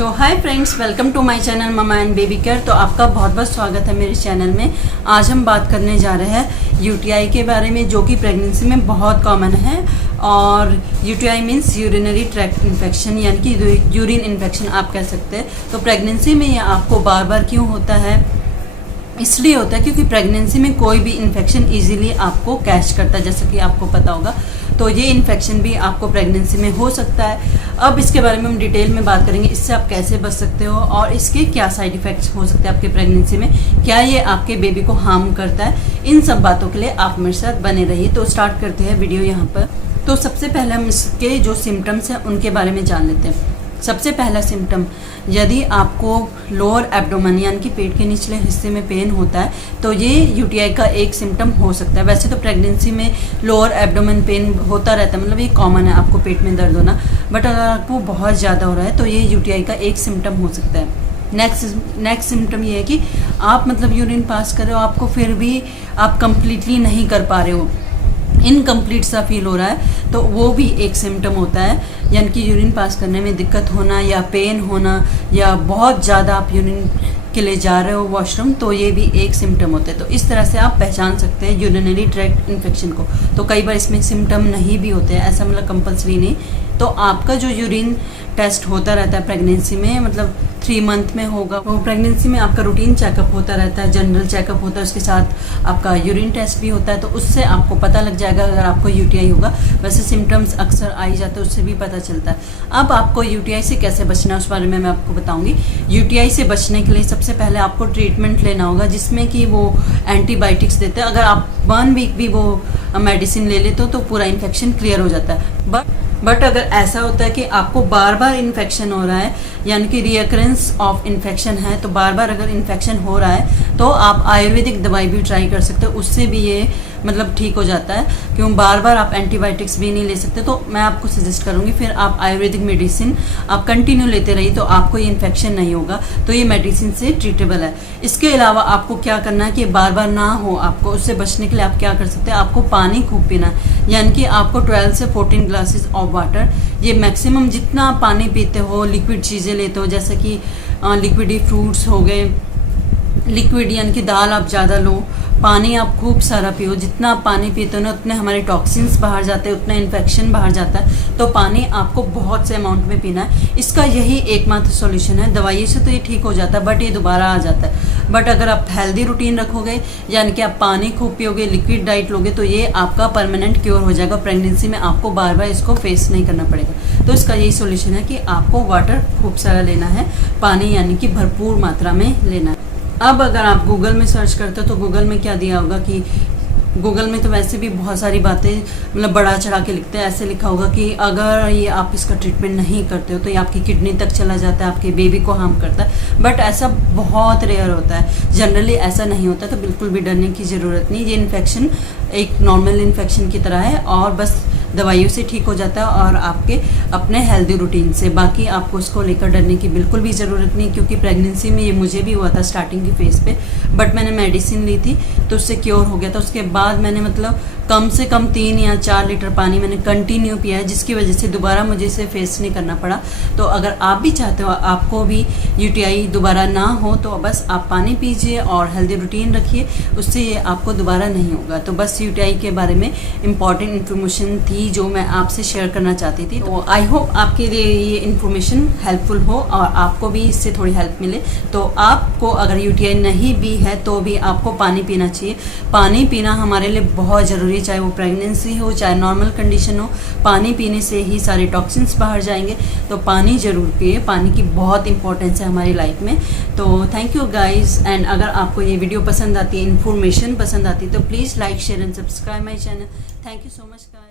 So hi friends, welcome to my channel mama and baby care. तो आपका बहुत बहुत स्वागत है मेरे चैनल में। आज हम बात करने जा रहे हैं यूटीआई के बारे में, जो कि प्रेगनेंसी में बहुत कॉमन है। और UTI means urinary tract infection, यानी कि यूरिन इन्फेक्शन आप कह सकते हैं। तो प्रेगनेंसी में ये आपको बार बार क्यों होता है? इसलिए होता है क्योंकि प्रेगनेंसी में कोई भी इन्फेक्शन इजीली आपको कैच करता है, जैसा कि आपको पता होगा। तो ये इन्फेक्शन भी आपको प्रेगनेंसी में हो सकता है। अब इसके बारे में हम डिटेल में बात करेंगे, इससे आप कैसे बच सकते हो और इसके क्या साइड इफ़ेक्ट्स हो सकते हैं आपके प्रेगनेंसी में, क्या ये आपके बेबी को हार्म करता है। इन सब बातों के लिए आप मेरे साथ बने रहिए। तो स्टार्ट करते हैं वीडियो यहाँ पर। तो सबसे पहले हम इसके जो सिम्टम्स हैं उनके बारे में जान लेते हैं। सबसे पहला सिम्टम, यदि आपको लोअर एब्डोमेन यानी कि पेट के निचले हिस्से में पेन होता है तो ये यूटीआई का एक सिम्टम हो सकता है। वैसे तो प्रेगनेंसी में लोअर एब्डोमेन पेन होता रहता है, मतलब ये कॉमन है आपको पेट में दर्द होना। बट अगर आपको बहुत ज़्यादा हो रहा है तो ये यूटीआई का एक सिम्टम हो सकता है। नेक्स्ट सिम्टम ये है कि आप मतलब यूरिन पास कर रहे हो, आपको फिर भी आप कंप्लीटली नहीं कर पा रहे हो, इनकम्प्लीट सा फील हो रहा है, तो वो भी एक सिम्टम होता है। यानी कि यूरिन पास करने में दिक्कत होना या पेन होना या बहुत ज़्यादा आप यूरिन के लिए जा रहे हो वॉशरूम, तो ये भी एक सिम्टम होता है। तो इस तरह से आप पहचान सकते हैं यूरिनरी ट्रैक्ट इन्फेक्शन को। तो कई बार इसमें सिम्टम नहीं भी होते हैं, ऐसा मतलब कंपल्सरी नहीं। तो आपका जो यूरिन टेस्ट होता रहता है प्रेगनेंसी में, मतलब 3 मंथ में होगा। वो प्रेगनेंसी में आपका रूटीन चेकअप होता रहता है, जनरल चेकअप होता है, उसके साथ आपका यूरिन टेस्ट भी होता है। तो उससे आपको पता लग जाएगा अगर आपको यूटीआई होगा। वैसे सिम्टम्स अक्सर आ ही जाते हैं, उससे भी पता चलता है। अब आपको यूटीआई से कैसे बचना है उस बारे में मैं आपको बताऊंगी। यूटीआई से बचने के लिए सबसे पहले आपको ट्रीटमेंट लेना होगा, जिसमें कि वो एंटीबायोटिक्स देते हैं। अगर आप 1 वीक भी वो मेडिसिन ले लेते हो तो पूरा इन्फेक्शन क्लियर हो जाता है। बट अगर ऐसा होता है कि आपको बार बार इन्फेक्शन हो रहा है, यानी कि रियकरेंस ऑफ इन्फेक्शन है, तो बार बार अगर इन्फेक्शन हो रहा है तो आप आयुर्वेदिक दवाई भी ट्राई कर सकते हो, उससे भी ये मतलब ठीक हो जाता है। क्यों बार बार आप एंटीबायोटिक्स भी नहीं ले सकते। तो मैं आपको सजेस्ट करूँगी फिर आप आयुर्वेदिक मेडिसिन आप कंटिन्यू लेते रहिए, तो आपको ये इन्फेक्शन नहीं होगा। तो ये मेडिसिन से ट्रीटेबल है। इसके अलावा आपको क्या करना है कि बार बार ना हो आपको, उससे बचने के लिए आप क्या कर सकते हैं, आपको पानी खूब पीना है। यानी कि आपको 12 से 14 ग्लासेस ऑफ वाटर, ये मैक्सिमम जितना आप पानी पीते हो, लिक्विड चीज़ें लेते हो, जैसे कि लिक्विडी फ्रूट्स हो गए, लिक्विड यानी कि दाल आप ज़्यादा लो, पानी आप खूब सारा पियो। जितना आप पानी पीते हो ना उतने हमारे टॉक्सिन्स बाहर जाते हैं, उतना इन्फेक्शन बाहर जाता है। तो पानी आपको बहुत से अमाउंट में पीना है। इसका यही एकमात्र सॉल्यूशन है। दवाई से तो ये ठीक हो जाता है, बट ये दोबारा आ जाता है। बट अगर आप हेल्दी रूटीन रखोगे, यानी कि आप पानी खूब पियोगे, लिक्विड डाइट लोगे, तो ये आपका परमानेंट क्योर हो जाएगा। प्रेगनेंसी में आपको बार बार इसको फेस नहीं करना पड़ेगा। तो इसका यही सॉल्यूशन है कि आपको वाटर खूब सारा लेना है, पानी यानी कि भरपूर मात्रा में लेना है। अब अगर आप गूगल में सर्च करते हो तो गूगल में क्या दिया होगा कि गूगल में तो वैसे भी बहुत सारी बातें मतलब बढ़ा चढ़ा के लिखते हैं। ऐसे लिखा होगा कि अगर ये आप इसका ट्रीटमेंट नहीं करते हो तो ये आपकी किडनी तक चला जाता है, आपके बेबी को हार्म करता है। बट ऐसा बहुत रेयर होता है, जनरली ऐसा नहीं होता। तो बिल्कुल भी डरने की ज़रूरत नहीं। ये इन्फेक्शन एक नॉर्मल इन्फेक्शन की तरह है और बस दवाइयों से ठीक हो जाता है और आपके अपने हेल्दी रूटीन से। बाकी आपको इसको लेकर डरने की बिल्कुल भी ज़रूरत नहीं, क्योंकि प्रेगनेंसी में ये मुझे भी हुआ था स्टार्टिंग की फेज़ पे। बट मैंने मेडिसिन ली थी तो उससे क्योर हो गया था। उसके बाद मैंने मतलब कम से कम 3 या 4 लीटर पानी मैंने कंटिन्यू पिया है, जिसकी वजह से दोबारा मुझे इसे फेस नहीं करना पड़ा। तो अगर आप भी चाहते हो आपको भी यूटीआई दोबारा ना हो, तो बस आप पानी पीजिए और हेल्दी रूटीन रखिए, उससे ये आपको दोबारा नहीं होगा। तो बस यूटीआई के बारे में इंपॉर्टेंट इन्फॉर्मेशन थी जो मैं आपसे शेयर करना चाहती थी। तो आई होप आपके लिए ये इन्फॉर्मेशन हेल्पफुल हो और आपको भी इससे थोड़ी हेल्प मिले। तो आपको अगर यूटीआई नहीं भी है तो भी आपको पानी पीना चाहिए। पानी पीना हमारे लिए बहुत ज़रूरी है, चाहे वो प्रेगनेंसी हो चाहे नॉर्मल कंडीशन हो। पानी पीने से ही सारे टॉक्सिन्स बाहर जाएंगे। तो पानी ज़रूर पिए, पानी की बहुत इंपॉर्टेंस है हमारी लाइफ में। तो थैंक यू गाइस। एंड अगर आपको ये वीडियो पसंद आती है, इन्फॉर्मेशन पसंद आती है, तो please like share and subscribe my channel. Thank you so much guys.